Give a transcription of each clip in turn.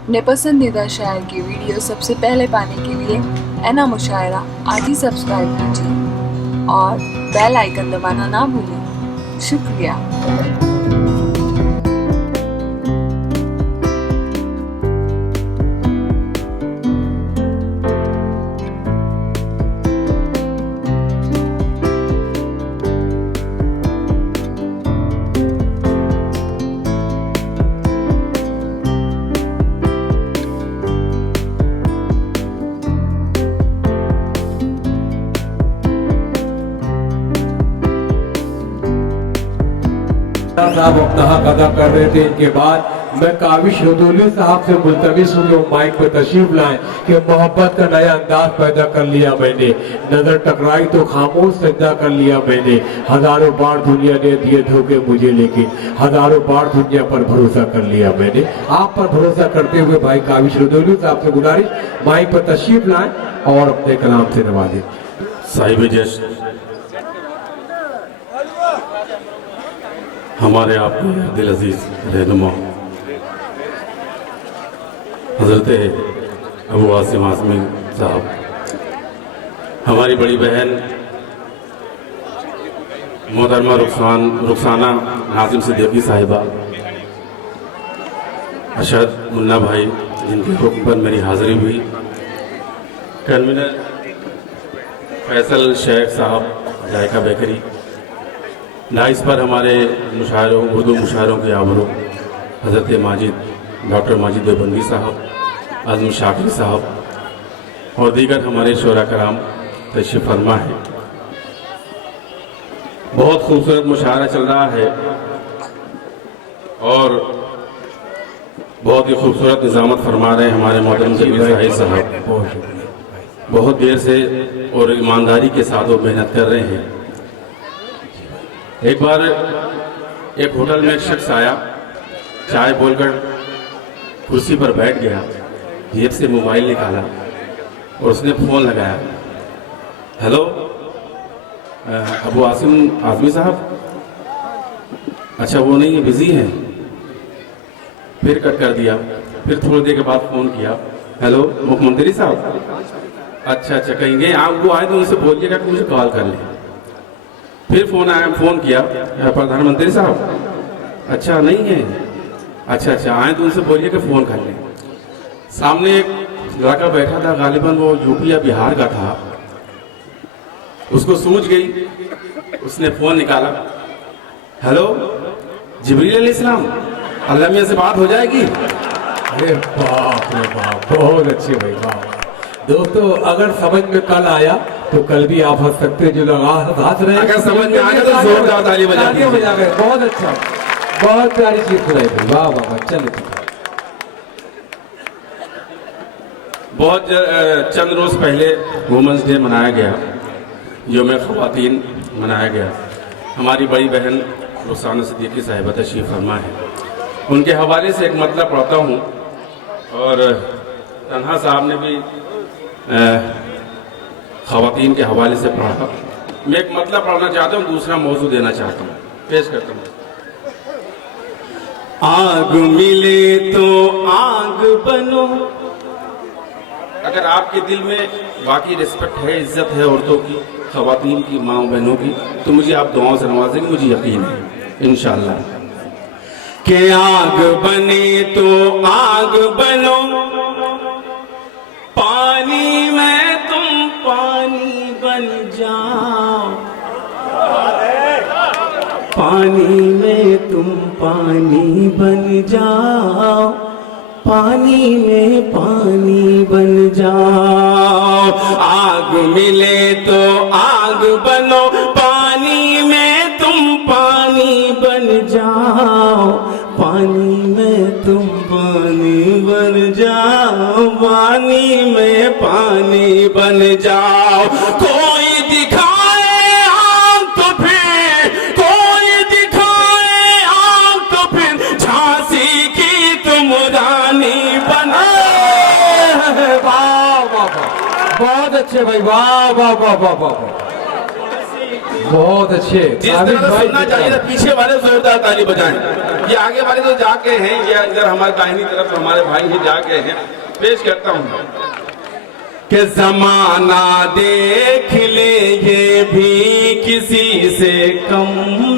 अपने पसंदीदा शायर की वीडियो सबसे पहले पाने के लिए एना मुशायरा आज ही सब्सक्राइब कीजिए और बेल आइकन दबाना ना भूलें। शुक्रिया। साहब अपना हक अदा कर रहे थे। इनके बाद मैं काविश रदौली साहब से मुल्तमिस हूँ वो माइक पर तशरीफ लाएं कि मोहब्बत का नया अंदाज पैदा कर लिया मैंने, नजर टकराई तो खामोश सजदा कर लिया मैंने। हजारों बार दुनिया ने दिए धोखे मुझे, लेकिन हजारों बार दुनिया पर भरोसा कर लिया मैंने। आप पर भरोसा करते हुए भाई काविश रदौली साहब से गुजारिश माइक पर तशरीफ लाएं और अपने कलाम से नवाजें। साहिब जश्न हमारे आपके दिल अजीज रहनुमा हजरत अबू आसिम आज़मी साहब, हमारी बड़ी बहन मोहतरमा रुखसाना नाजिम सिद्दीकी साहिबा, अशद मुन्ना भाई जिनके हुक्म पर मेरी हाज़िरी हुई, कन्वीनर फैसल शेख साहब जायका बेकरी, डाइस पर हमारे मुशायरों उर्दू मुशायरों के आबरू हज़रत डॉक्टर माजिद देवबंदी साहब, आज़म शाकिर साहब और दीगर हमारे शोरा कराम तशरीफ़ फरमा है। बहुत खूबसूरत मुशायरा चल रहा है और बहुत ही खूबसूरत निज़ामत फरमा रहे हैं हमारे मोहतरम जमील साहिब साहब। बहुत देर से और ईमानदारी के साथ वो मेहनत कर रहे हैं। एक बार एक होटल में एक शख्स आया, चाय बोलकर कुर्सी पर बैठ गया, जेब से मोबाइल निकाला और उसने फ़ोन लगाया। हेलो अबू आसिम आज़मी साहब, अच्छा वो नहीं है, बिज़ी हैं। फिर कट कर दिया। फिर थोड़ी देर के बाद फ़ोन किया, हेलो मुख्यमंत्री साहब, अच्छा कहीं गए आप, वो आए तो उनसे बोलिएगा कि मुझे कॉल कर लें। फिर फ़ोन किया, प्रधानमंत्री साहब, अच्छा नहीं है, अच्छा आए तो उनसे बोलिए कि फ़ोन कर लें। सामने एक लड़का बैठा था, गालिबन वो यूपी या बिहार का था, उसको सूझ गई, उसने फ़ोन निकाला, हेलो जिब्रील अलैहिस्सलाम, अल्लाह मियां से बात हो जाएगी। अरे बाप रे बाप, बहुत अच्छे भाई, वाह। दोस्तों अगर समझ में कल आया तो कल भी आप हंस सकते हैं, जो लोग हंस रहे हैं अगर समझ में आ गया तो जोरदार ताली बजा दीजिए। बहुत अच्छा, बहुत प्यारी चीज सुनाई थी, वाह वाह। चलिए बहुत चंद रोज़ पहले वुमेंस डे मनाया गया, यौम ख़वातीन मनाया गया। हमारी बड़ी बहन रुखसाना सिद्दीकी साहिबा तशरीफ़ फरमा है, उनके हवाले से एक मतलब पढ़ता हूँ और तन्हा साहब ने भी ख़वातीन के हवाले से पढ़ा। मैं एक मतलब पढ़ना चाहता हूँ, दूसरा मौजू देना चाहता हूँ, पेश करता हूँ। आग मिले तो आग बनो। अगर आपके दिल में वाकई रिस्पेक्ट है, इज्जत है औरतों की, ख़वातीन की, माँ बहनों की, तो मुझे आप दुआओं से नवाजेंगे, मुझे यकीन है इंशाअल्लाह। के आग बने तो आग बनो, पानी में तुम पानी बन जाओ, पानी में तुम पानी बन जाओ, पानी में पानी बन जाओ। आग मिले तो आग बनो, पानी में तुम पानी बन जाओ, पानी में तुम पानी बन जाओ, पानी में पानी बन जाओ। कोई दिखाए आग तो फिर, कोई दिखाए आग तो फिर, झांसी की तुम रानी बना। वाह वाह वाह, बहुत अच्छे भाई, वाह वाह वाह वाह वाह। बहुत अच्छे। जिस तरह से सुनना चाहिए था, पीछे वाले जोरदार ताली बजाएं। ये आगे वाले तो जाके हैं, ये इधर हमारे दाहिनी तरफ हमारे भाई ये जाके हैं। पेश करता हूँ कि जमाना देख ले ये भी किसी से कम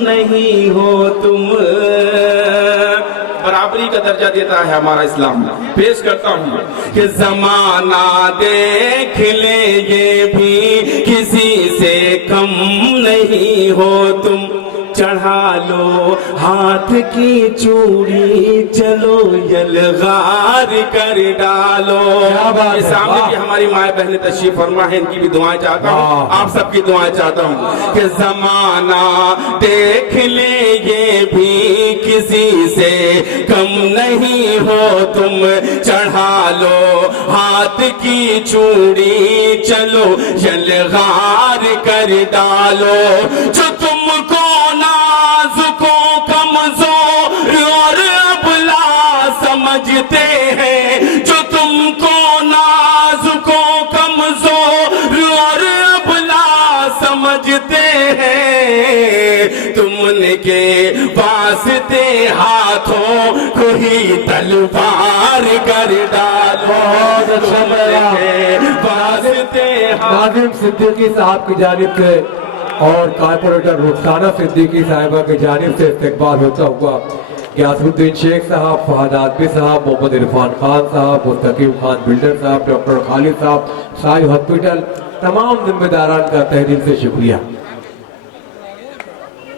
नहीं हो तुम, बराबरी का दर्जा देता है हमारा इस्लाम। पेश करता हूँ कि जमाना देख ले ये भी किसी से कम नहीं हो तुम, चढ़ा लो हाथ की चूड़ी चलो यलगार कर डालो। ये सामने भी हमारी माए बहनें तशरीफ फरमा है, इनकी भी दुआएं चाहता हूँ, आप सबकी दुआएं चाहता हूँ कि जमाना देख ले ये भी किसी से कम नहीं हो तुम, चढ़ा लो हाथ की चूड़ी चलो यलगार कर डालो। जो तुमको नाजुको कमजोर और अबला समझते हैं, जो तुमको नाजुको कमजोर और अबला समझते हैं, तुमने के वास्ते हाथों को ही तलवार कर डालो। वास्ते नाज़िम सिद्दीकी साहब की जानिब से और कारपोरेटर रुखसाना सिद्दीकी साहिबा की जानिब से इस्तकबाल होता हुआ गियासुद्दीन शेख साहब, फहद आदमी साहब, मोहम्मद इरफान खान साहब, मुस्तकीम खान बिल्डर साहब, डॉक्टर खालिद साहब, साई हॉस्पिटल, तमाम जिम्मेदारान का तहे दिल से शुक्रिया।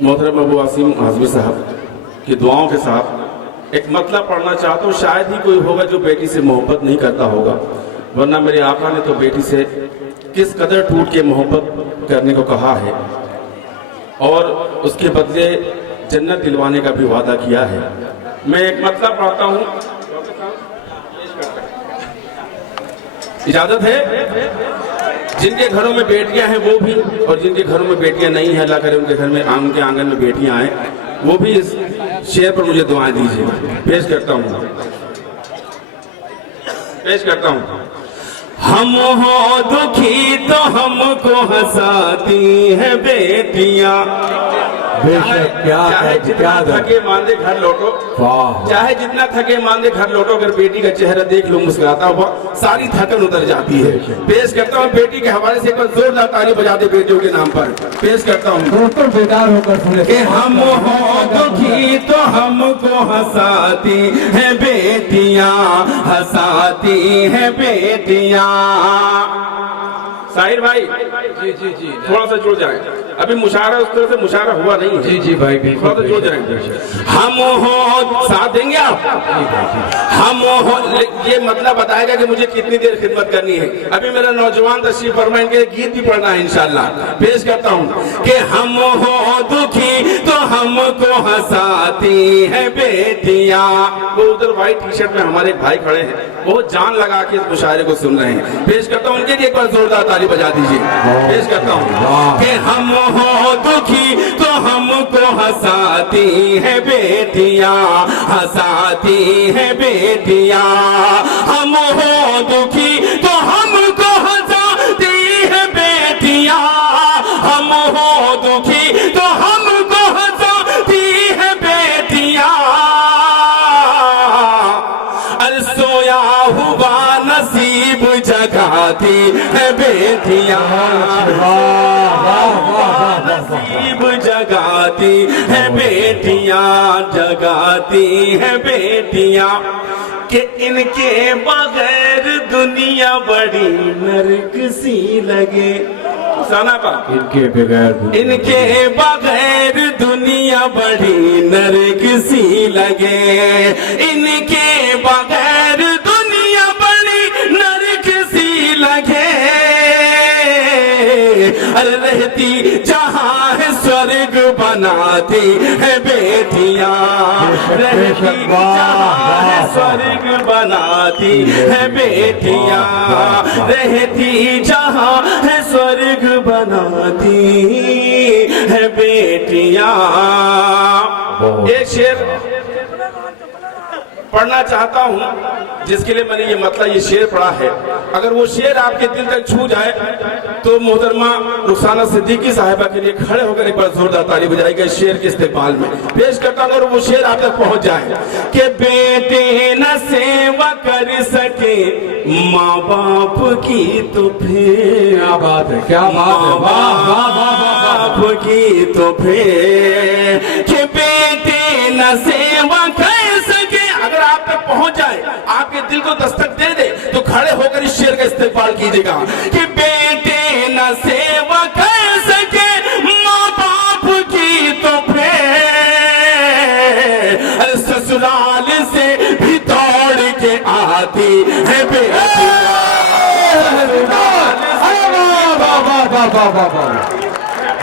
मोहतरम अबू आसिम आजमी साहब की दुआओं के साथ एक मतलब पढ़ना चाहता हूँ। शायद ही कोई होगा जो बेटी से मोहब्बत नहीं करता होगा, वरना मेरे आका ने तो बेटी से किस कदर टूट के मोहब्बत करने को कहा है और उसके बदले जन्नत दिलवाने का भी वादा किया है। मैं एक मतलब पढ़ता हूँ, इजाजत है? जिनके घरों में बेटियां हैं वो भी, और जिनके घरों में बेटियां नहीं है, अल्लाह करे उनके घर में उनके आंगन में बेटियां आए, वो भी इस शेर पर मुझे दुआएं दीजिए। पेश करता हूँ हम हो दुखी तो हमको हंसाती है बेटियां, चाहे जितना थके मांदे घर लौटो, चाहे जितना थके मांदे घर लौटो, अगर बेटी का चेहरा देख लो मुस्कुराता हुआ सारी थकन उतर जाती है। पेश करता हूँ बेटी के हवाले से एक बार जोरदार ताली बजा दे बेटियों के नाम पर। पेश करता हूँ बेदार होकर कि हम हो दुखी तो हमको हंसाती है बेटियां, हंसाती है बेटियां। साहिर भाई जी थोड़ा सा जुड़ जाए, अभी मुशारा उस तरह से मुशारा हुआ नहीं है। जी भाई थोड़ा सा जुड़ जाएंगे। हम हो साथ देंगे आप? हम हो, ये मतलब बताएगा कि मुझे कितनी देर खिदमत करनी है। अभी मेरा नौजवान तशरीफ फरमा, इनके गीत भी पढ़ना है इंशाल्लाह। पेश करता हूँ कि हम हो दुखी तो हमको हंसाती है बेटियां। वो उधर व्हाइट टी शर्ट में हमारे भाई खड़े हैं, बहुत जान लगा के इस मुशायरे को सुन रहे हैं। पेश करता हूँ उनके लिए एक बार जोरदार ताली बजा दीजिए। पेश करता हूँ कि हम हो दुखी तो हमको हंसाती है बेटियां, हंसाती है बेटियां। हम हो दुखी तो हमको हंसाती है बेटियां, हम हो दुखी तो हमको हंसाती है बेटियां। अरे सोया हुआ नसीब जगाती है बेटियां, नसीब जगाती है बेटियां, जगाती है बेटियां। कि इनके बगैर दुनिया बड़ी नरक सी लगे। साना पा इनके बगैर दुनिया बड़ी नरक सी लगे, इनके बगैर दुनिया बड़ी नरक सी लगे। अरे रहती जहाँ है स्वर्ग बनाती है बेटियां, रहती जहाँ है स्वर्ग बनाती है बेटियां, रहती जहाँ है स्वर्ग बनाती है बेटियां। एक शेर पढ़ना चाहता हूं, जिसके लिए मैंने ये शेर पढ़ा है। अगर वो शेर आपके दिल तक छू जाए तो मोहतरमा रुखसाना सिद्दीकी साहिबा के लिए खड़े होकर एक बार जोरदार ताली बजाएगा इस शेर के इस्तेमाल में। पेश करता हूं अगर वो शेर आप तक पहुंच जाए कि बेटे न सेवा कर सके माँ बाप की तो फिर क्या बात है, क्या बात है, वाह वाह वाह वाह बाप की तो फिर कि बेटे न सेवा कर सके। अगर आप तक पहुंच जाए, आपके दिल को दस्तक दे दे, तो खड़े होकर इस शेर का इस्तेमाल कीजिएगा कि बेटे न सेवा कर सके माँ बाप की तो फिर ससुराल से भी दौड़ के आती है बेटियां।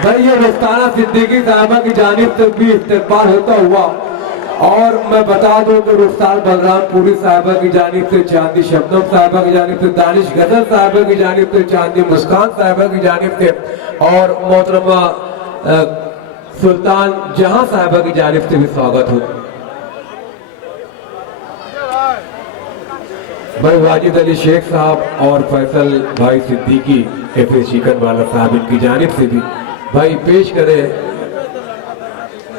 भाई ये रुखसाना सिद्दीकी साहिबा की जानिब से भी इस्तेमाल होता हुआ, और मैं बता दूं कि रुखसार बलरामपुरी साहिबा की जानिब से चांदी शबनम साहिबा की जानिब से, दानिश गजल साहिबा की जानिब से, चांदी मुस्कान साहिबा की जानिब से, और मोहतरमा सुल्तान जहां साहिबा की जानिब से भी स्वागत हो। भाई वाजिद अली शेख साहब और फैसल भाई सिद्दीकी एफए चिकन वाला साहब इनकी जानिब से भी भाई पेश करें।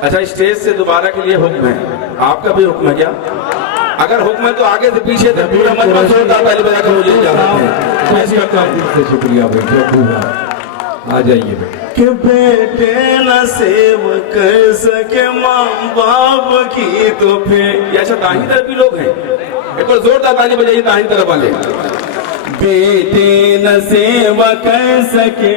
अच्छा, स्टेज से दोबारा के लिए हुक्म है, आपका भी हुक्म है क्या? अगर हुक्म है तो आगे से पीछे तक पूरा मजमा जोरदार ताली बजाकर हो जाए। शुक्रिया भाई, जो आ जाइए भाई। कि बेटे न सेव कर सके माँ बाप की तो फिर। ये अच्छा दाहिनी तरफ भी लोग हैं, एक बार जोरदार ताली बजाइए दाहिनी तरफ वाले। बेटे न सेवा कर सके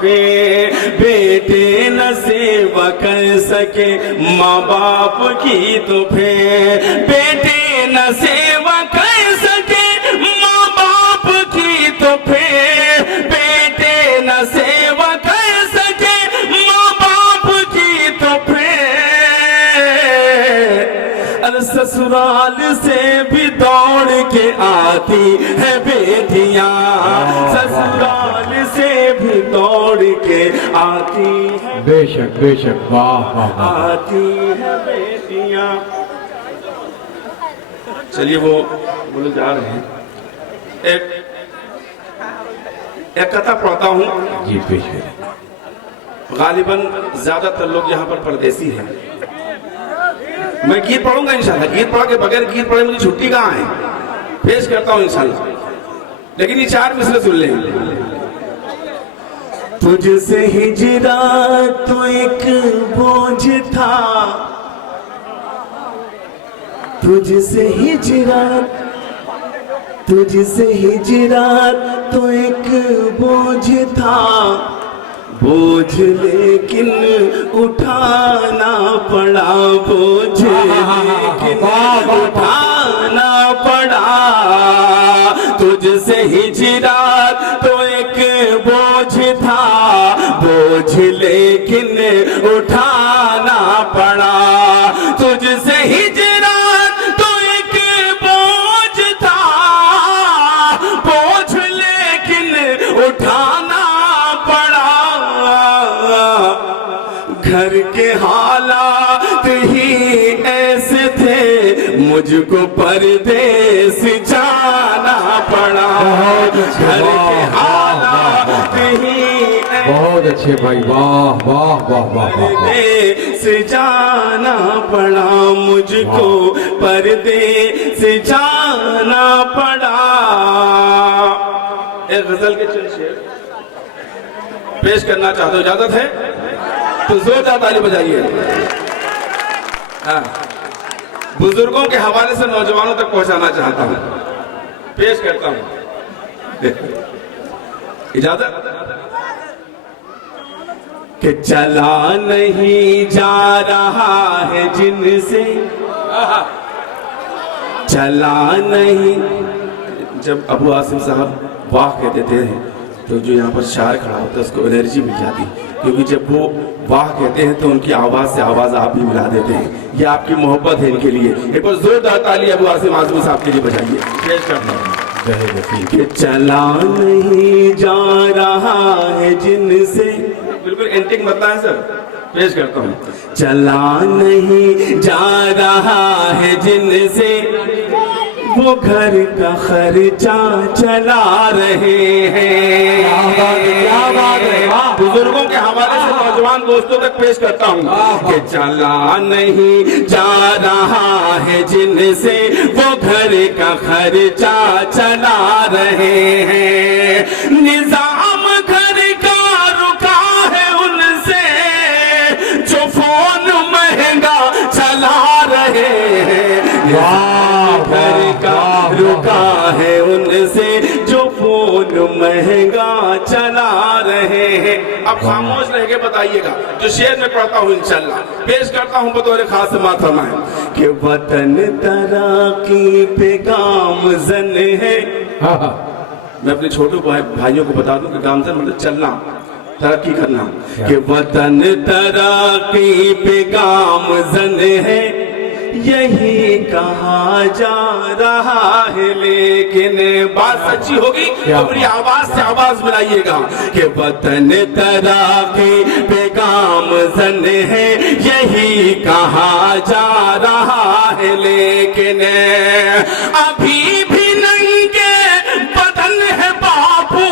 बेटे न सेवा कर सके माँ बाप की तो फिर बेटे न सेवा कर सके माँ बाप की तो फिर बेटे न सेवा कर सके माँ बाप की तो फिर ससुराल से भी दौड़ के आती है बेटियां। ससुराल से भी दौड़ के आती है, बेशक बेशक, वाह वाह, आती है बेटियां। चलिए वो लोग जा रहे हैं। एक कथा पढ़ता हूँ जी, पेश करें। गालिबन ज्यादातर लोग यहाँ पर परदेसी हैं। मैं गीत पढ़ूंगा इंशाल्लाह, गीत पढ़ के बगैर गीत पढ़े मुझे छुट्टी कहाँ है। पेश करता हूँ इंशाल्लाह, लेकिन ये 4 मिसरे सुन लें। तुझसे हिजरा तो एक बोझ था, तुझसे हिजरा तो एक बोझ था, बोझ लेकिन उठाना पड़ा, बोझ लेकिन उठाना पड़ा। तुझसे हिजरा तो एक बोझ था, बोझ लेकिन उठाना पड़ा। तुझसे हिजरा तो एक बोझ था, बोझ लेकिन उठाना पड़ा। घर के हालात ही ऐसे थे, मुझको परदेस जाना पड़ा। घर के हालात ही बहुत अच्छे भाई, वाह वाह वाह वाह वाह। परदेस जाना पड़ा, मुझको परदेस जाना पड़ा। एक गजल के चंद शेर पेश करना चाहते हो, इजाजत है तो जोरदार ताली बजाइए। हाँ, बुजुर्गों के हवाले से नौजवानों तक पहुंचाना चाहता हूं, पेश करता हूं। इजाजत कि चला नहीं जा रहा है जिनसे, चला नहीं। जब अबू आसिम साहब वाह कहते थे तो जो यहाँ पर शायर खड़ा होता है उसको एनर्जी मिल जाती, क्योंकि जब वो वाह कहते हैं तो उनकी आवाज से आवाज आप भी मिला देते हैं। ये आपकी मोहब्बत है इनके लिए। एक बार जोरदार ताली अबू आसिम आजमी साहब के लिए बजाइए। पेश करता हूं कि चला नहीं जा रहा है जिनसे, बिल्कुल एंटिक मतलब है सर, पेश करता हूँ। चला नहीं जा रहा है जिनसे वो घर का खर्चा चला रहे हैं। क्या बात है, वाह। बुजुर्गों के हवाले से नौजवान दोस्तों तक पेश करता हूँ कि चला नहीं जा रहा है जिनसे वो घर का खर्चा चला रहे हैं। निजाम घर का रुका है उनसे जो फोन महंगा चला रहे हैं। घर का रुका है उनसे जो फोन महंगा चला रहे हैं। अब खामोश रह के बताइएगा जो शेर में पढ़ता हूँ इंशाल्लाह पेश करता हूँ बतौर खास मात फरमाए कि वतन तरक्की पे गामज़न है। मैं अपने छोटे भाइयों को बता दूं कि गामज़न मतलब चलना, तरक्की करना, कि वतन तरक्की पे गामज़न है यही कहा जा रहा है, लेकिन बात सच्ची होगी तो मेरी आवाज से आवाज मिलाइएगा कि वतन तरक्की पे गामज़न है यही कहा जा रहा है, लेकिन अभी भी नंगे बदन है बापू,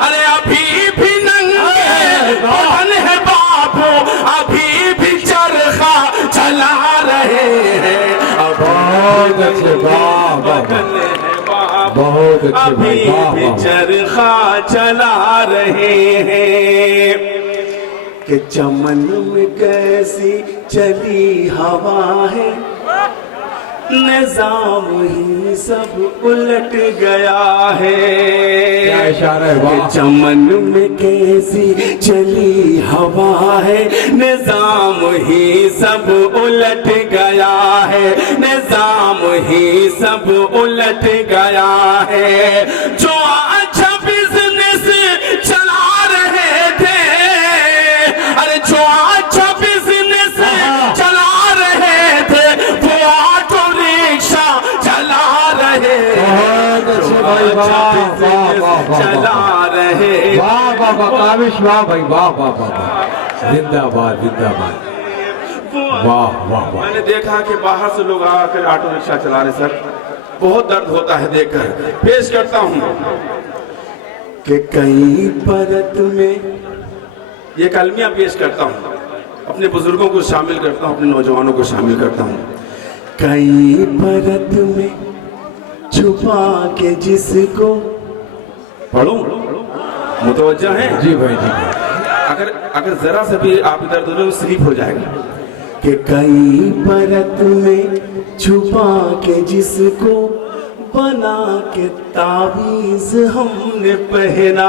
अरे अभी भी नंगे बदन है बापू, अभी भी चरखा चला बहुत अच्छे, वाह बहुत अच्छे, अभी भी चरखा चला रहे हैं कि चमन में कैसी चली हवा है निजाम ही सब उलट गया है। क्या इशारा है, वाह। चमन में कैसी चली हवा है निजाम ही सब उलट गया है, निजाम ही सब उलट गया है। जो अच्छा बिजनेस चला रहे थे, अरे जो अच्छा बिजनेस चला रहे थे वो ऑटो रिक्शा चला रहे, चला रहे, वाह वाह वाह, काविश वाह भाई, वाह वाह वाह, जिंदाबाद जिंदाबाद, वाह वाह वाह। मैंने देखा कि बाहर से लोग आकर ऑटो रिक्शा चला रहे सर, बहुत दर्द होता है देखकर। पेश करता हूँ कि कई परत में ये कलमियां पेश करता हूँ, अपने बुजुर्गों को शामिल करता हूँ, अपने नौजवानों को शामिल करता हूँ। कई परत में छुपा के जिसको पढ़ूं, मुतवज्जा है जी भाई जी। अगर अगर जरा सा भी आप इधर उधर स्लिप हो जाएगा कि कई परत में छुपा के जिसको बना के ताबीज हमने पहना।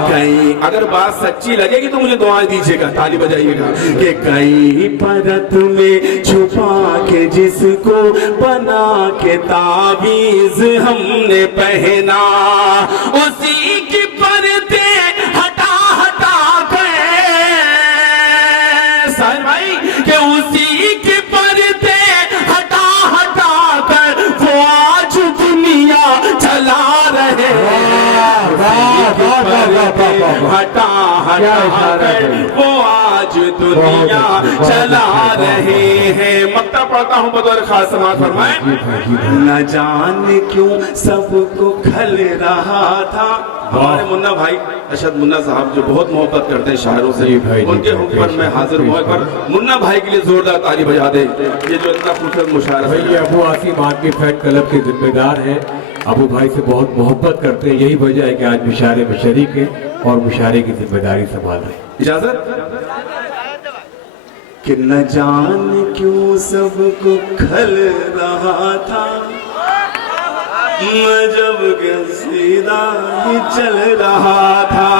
कहीं अगर बात सच्ची लगेगी तो मुझे दुआएं दीजिएगा, ताली बजाइएगा कि कई परत में छुपा के जिसको बना के ताबीज हमने पहना, उसी की परते हटा हटा के साहिल भाई के उसी की परते हटा हटा कर वो आज दुनिया चला रहे हटा हटा कर वो आज दुनिया चला रहे हैं। मक्ता पढ़ता हूँ बतौर खास समाज फरमाए। न जाने क्यों सबको खल रहा था। हमारे मुन्ना भाई अशद मुन्ना साहब जो बहुत मोहब्बत करते हैं शायरों से, उनके हुक्म पर मैं हाजिर हुआ, पर मुन्ना भाई के लिए जोरदार ताली बजा दे। ये जो इतना खूबसूरत मुशायरा है, ये अबू आसिम आदमी फैन क्लब के जिम्मेदार हैं, अबू भाई से बहुत मोहब्बत करते हैं, यही वजह है कि आज मुशायरे में शरीक है और मुशायरे की जिम्मेदारी संभाल रहे हैं। इजाजत कि न जाने क्यों सबको खल रहा था, मैं जब के सीधा ही चल रहा था।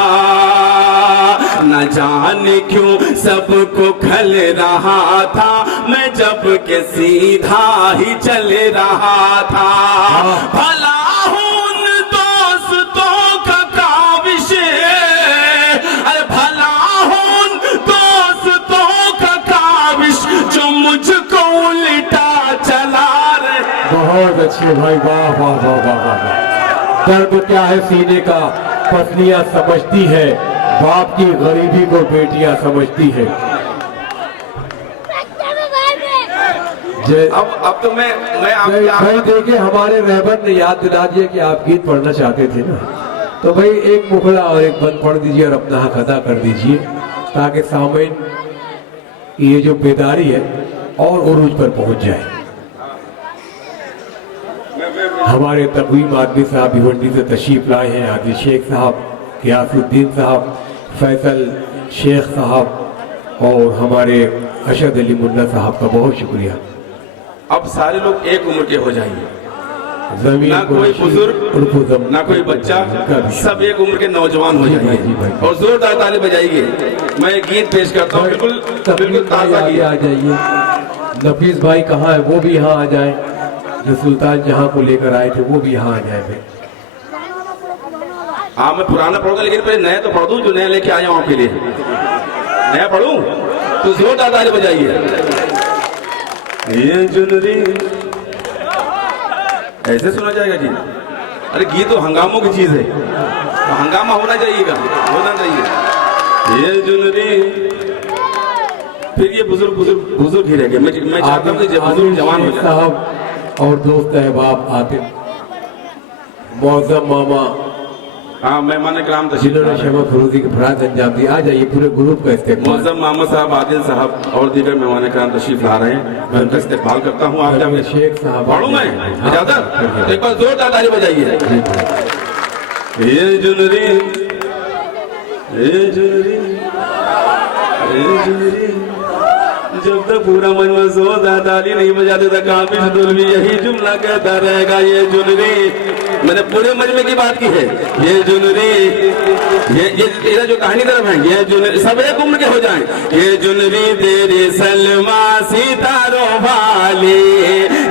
न जाने क्यों सबको खल रहा था, मैं जब के सीधा ही चल रहा था। भला हूं उन दोस्तों का काविश, अरे भला हूं उन दोस्तों का काविश जो मुझको उल्टा चला रहे। बहुत अच्छे भाई, वाह वाह वाह वाह वाह वाह। दर्द क्या है सीने का पसलियां समझती है, बाप की गरीबी को बेटियां समझती हैं। अब तो मैं भाई देखिए, हमारे रहबर ने याद दिला दिया कि आप गीत पढ़ना चाहते थे ना, तो भाई एक मुखड़ा और एक बंद पढ़ दीजिए और अपना हक अदा कर दीजिए, ताकि सामईन की ये जो बेदारी है और उरूज पर पहुंच जाए। हमारे तकवीम आदमी साहब भिवंडी से तशरीफ लाए हैं, आदिल शेख साहब, गियासुद्दीन साहब, फैसल शेख साहब और हमारे अशद अली मुन्ना साहब का बहुत शुक्रिया। अब सारे लोग एक उम्र के हो जाएंगे, जमीन ना कोई बुजुर्ग ना कोई बच्चा, सब एक उम्र के नौजवान हो जाएंगे और जोरदार ताली बजाइए। मैं एक गीत पेश करता हूँ, बिल्कुल ताजा गीत। आ जाइए, नफीस भाई कहाँ है, वो भी यहाँ आ जाए, जो सुल्तान जहाँ को लेकर आए थे वो भी यहाँ आ जाए। हाँ, मैं पुराना पढ़ूंगा, लेकिन पहले नया तो पढ़ दूं जो नया लेके आया हूँ आपके लिए। नया पढ़ूं तो जोरदार ताली बजाइए। ये जुनरी ऐसे सुना जाएगा जी? अरे गीत तो हंगामों की चीज है, तो हंगामा होना चाहिए। ये जुनरी, फिर ये बुजुर्ग ही रह गए। मैं चाहता हूँ कि जब बुजुर्ग जवान हो साहब और दोस्त अहबाब आतिफ मौजम मामा, हाँ, मेहमान इकराम जिन्होंने शमा फरोजी के फराज अंजाम दिया, आ जाइए पूरे ग्रुप का इस्तेमाल। मौजम मामा साहब, आदिल साहब और दीगर मेहमान इकराम तशरीफ ला रहे हैं, मैं उनका इस्तेमाल करता हूँ। आप जाओगे शेख साहब, पढ़ूं मैं इजाजत? एक बार जोरदार ताली बजाइए। ये जुनरी, ये जुनरी, ये जुनरी, जब तक पूरा मजमा जोरदार ताली नहीं बजाते तक काफिश दुल्वी यही जुमला कहता रहेगा। ये जुनरी, मैंने पूरे मजमे की बात की है। ये जुनरी, ये जो कहानी तरफ है, ये जुनरी सब एक उम्र के हो जाएं। ये जुनरी तेरी सलमा सितारों वाली,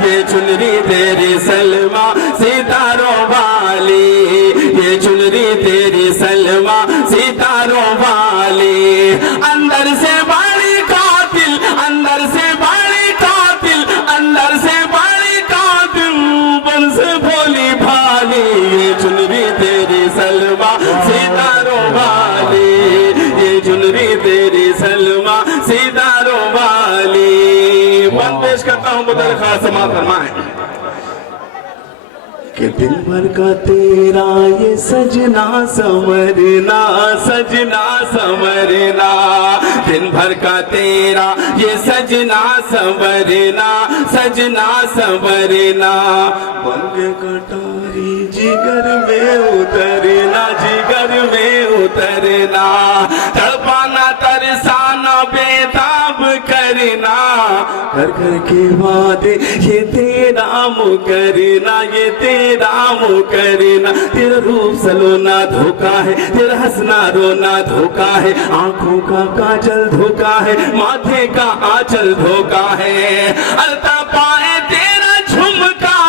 ये चुनरी तेरी सलमा सितारों वाली, ये चुनरी तेरी सलमा सितारों वाली। अंदर से बड़ी कातिल, अंदर से बड़ी कातिल, अंदर से बड़ी कातिल, बन से भोली भाली। ये चुनरी तेरी सलमा सितारों वाली, ये चुनरी तेरी सलमा सितारों वाली। बंद पेश करता हूँ, मुदर खास समात फरमाए कि दिन भर का तेरा ये सजना संवरना, सजना संवरना, दिन भर का तेरा ये सजना संवरना, सजना संवरना। बंग कटारी जिगर में उतरना, जिगर में उतरना, तड़पाना तरसाना बेताब करना, कर कर के वादे ये तेरा मुकरना, ये तेरा मुकरना। तेरा रूप सलोना धोखा है, तेरा हंसना रोना धोखा है, आंखों का काजल धोखा है, माथे का आंचल धोखा है। अलता पाए तेरा झुमका,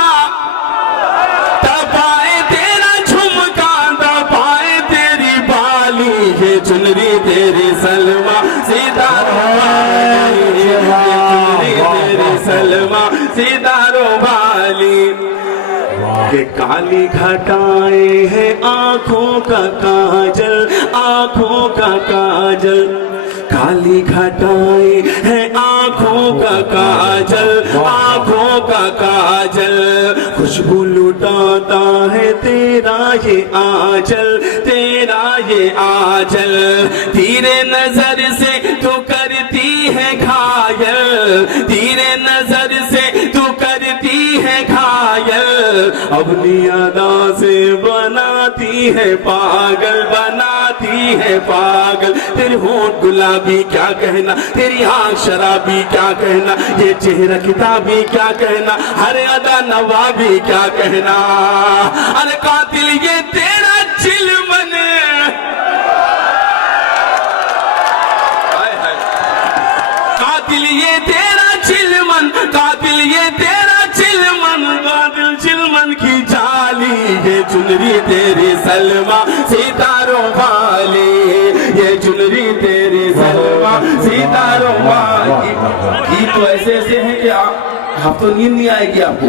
तपाए तेरा झुमका, तपाए तेरी बाली, ये चुनरी तेरी सलमा सितारों वाली, ये चुनरी तेरी सलमा सितारों वाली। के काली घटाएं हैं आंखों का काजल, आंखों का काजल, काली घटाएं हैं आंखों का काजल, आंखों का काजल। खुशबू लुटाता है तेरा ये आंचल, तेरा ये आंचल। तेरे नजर से तू करती है घायल, तेरे नजर से तू करती है घायल। अपनी अदा से बनाती है पागल, बनाती है पागल। तेरे होंठ गुलाबी क्या कहना, तेरी आँख शराबी क्या कहना, ये चेहरा किताबी क्या कहना, हर अदा नवाबी क्या कहना। अरे कातिल ये तेरा चिलमन, कातिल ये तेरा चिलमन, कातिल ये तेरा चिलमन, कातिल चिलमन की जाली। ये चुनरी तेरी सलमा सितारों वाली, ये चुनरी तेरी सलमा सितारों वाली। गीत तो ऐसे ऐसे हैं कि आप तो नींद नहीं आएगी आपको।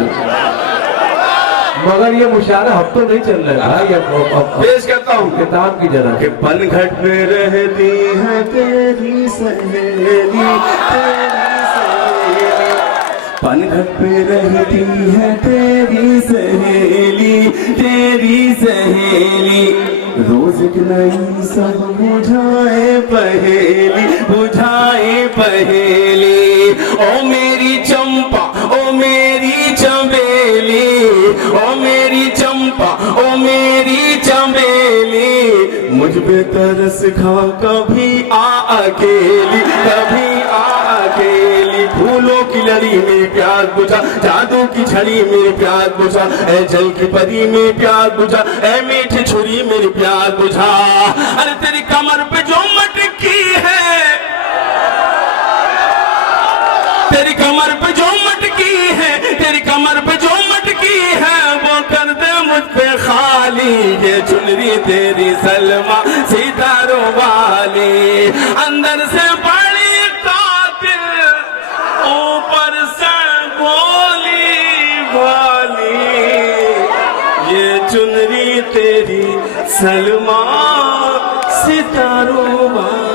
मगर ये मुशायरा हम तो नहीं चल रहा है भाई। पेश करता हूँ किताब की जरा कि पनघट पे रहती है तेरी सहेली, पनघट पे रहती है तेरी सहेली, रोज एक नई सब बुझाए पहेली, ओ मेरी चंपा, ओ मेरी चमेली, ओ मेरी चंपा, ओ मेरी चमेली, मुझ पे तरस खा कभी आ अकेली, फूलों की लड़ी में प्यार बुझा, जादू की छड़ी में प्यार बुझा, ए जल की परी में प्यार बुझा, ए मीठी छुरी मेरी प्यार बुझा। अरे तेरी कमर पे जो मटकी है, तेरी कमर पे जो मटकी है, तेरी कमर पे जो मटकी है, वो कर दे मुझ पे खाली, ये चुनरी तेरी सलमा सितारों वाली, अंदर से बड़ी कातिल, ऊपर से भोली भाली, ये चुनरी तेरी सलमा सितारों वाली।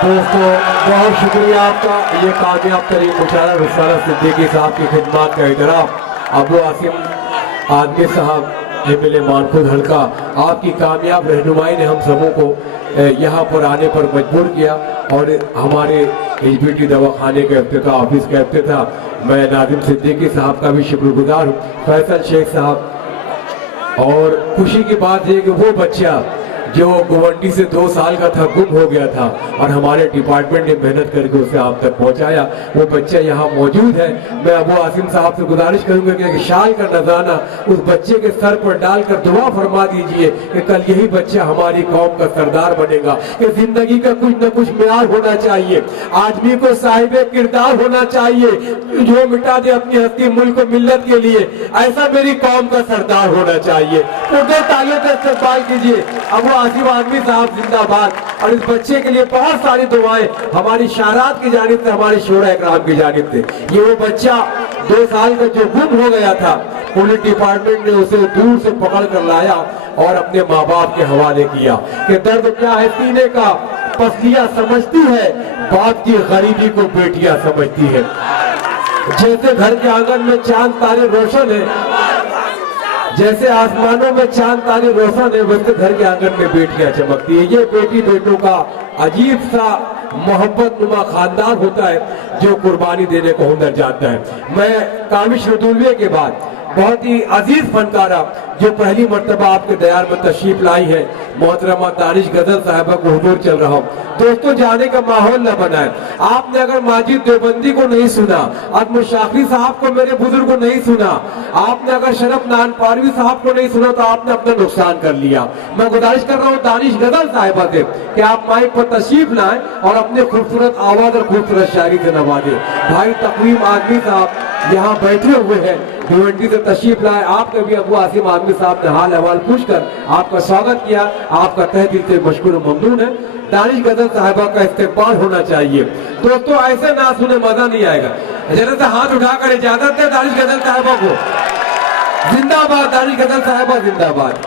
दोस्तों बहुत शुक्रिया आपका। ये कामयाब तरीन मुशायरा रुखसाना सिद्दीकी साहब की खिदमत का एहतराम अबू आसिम आदमी साहब MLA मानखुद हल्का, आपकी कामयाब रहनुमाई ने हम सबों को यहाँ पर आने पर मजबूर किया और हमारे HBT दवाखाने के इफ्तिताह, ऑफिस का इफ्तिताह मैं नाज़िम सिद्दीकी साहब का भी शुक्रगुजार हूँ, फैसल शेख साहब। और खुशी की बात है कि वो बच्चा जो गुवंडी से 2 साल का था, गुम हो गया था और हमारे डिपार्टमेंट ने मेहनत करके उसे आप तक पहुंचाया, वो बच्चा यहाँ मौजूद है। मैं अबू आसिम साहब से गुजारिश करूंगा कि एक शाल का नजाना उस बच्चे के सर पर डालकर दुआ फरमा दीजिए कि कल यही बच्चा हमारी कौम का सरदार बनेगा। कि जिंदगी का कुछ न कुछ म्यार होना चाहिए, आदमी को साहिब किरदार होना चाहिए, जो मिटा दे अपनी हस्ती मुल्क को मिल्लत के लिए, ऐसा मेरी कौम का सरदार होना चाहिए। उर्दू तालियों का इस्तेमाल कीजिए। अबू आसिम आदमी साहब जिंदाबाद। और इस बच्चे के लिए बहुत सारी दुआएं हमारी शारात की जानिब से, हमारे शोरा इकराम की जानिब से। ये वो बच्चा 2 साल का जो गुम हो गया था, पुलिस डिपार्टमेंट ने उसे दूर से पकड़ कर लाया और अपने माँ बाप के हवाले किया कि दर्द क्या है सीने का, पसलियां समझती है, बाप की गरीबी को बेटियां समझती है। जैसे घर के आंगन में चांद तारे रोशन है, जैसे आसमानों में चांद तारे रोशन है, वैसे घर के आंगन में बेटियां चमकती है। ये बेटी बेटों का अजीब सा मोहब्बत नुमा खानदान होता है जो कुर्बानी देने को हुनर जानता है। मैं काविश रदुल्वे के बाद बहुत ही अजीज फनकारा जो पहली मर्तबा आपके दयार में तशरीफ लाई है, मोहतरमा दानिश गजल साहिबा को हुजूर चल रहा हूँ। दोस्तों जाने का माहौल न बनाए। आपने अगर माजिद देवबंदी को नहीं सुना, अदम शाफी साहब को, मेरे बुजुर्ग को नहीं सुना, आपने अगर शरफ नान पारवी साहब को नहीं सुना, तो आपने अपना नुकसान कर लिया। मैं गुजारिश कर रहा हूँ दानिश गजल साहिबा से कि आप माइक पर तशरीफ लाएं और अपने खूबसूरत आवाज और खूबसूरत शायरी से नवाजें। भाई तकरीम आदमी साहब यहाँ बैठे हुए हैं, भिवंडी से तशरीफ लाए। आपने भी अबू आसिम आदमी साहब ने हाल अहवाल पूछकर आपका स्वागत किया, आपका तहे दिल से मशकूर ममनून है। दानिश गजल साहिबा का इस्तेमाल होना चाहिए। दोस्तों ऐसे ना सुने मजा नहीं आएगा। जरा से हाथ उठाकर इजाजत है दानिश गजल साहिबा को। जिंदाबाद दानिश गजल साहिबा, जिंदाबाद।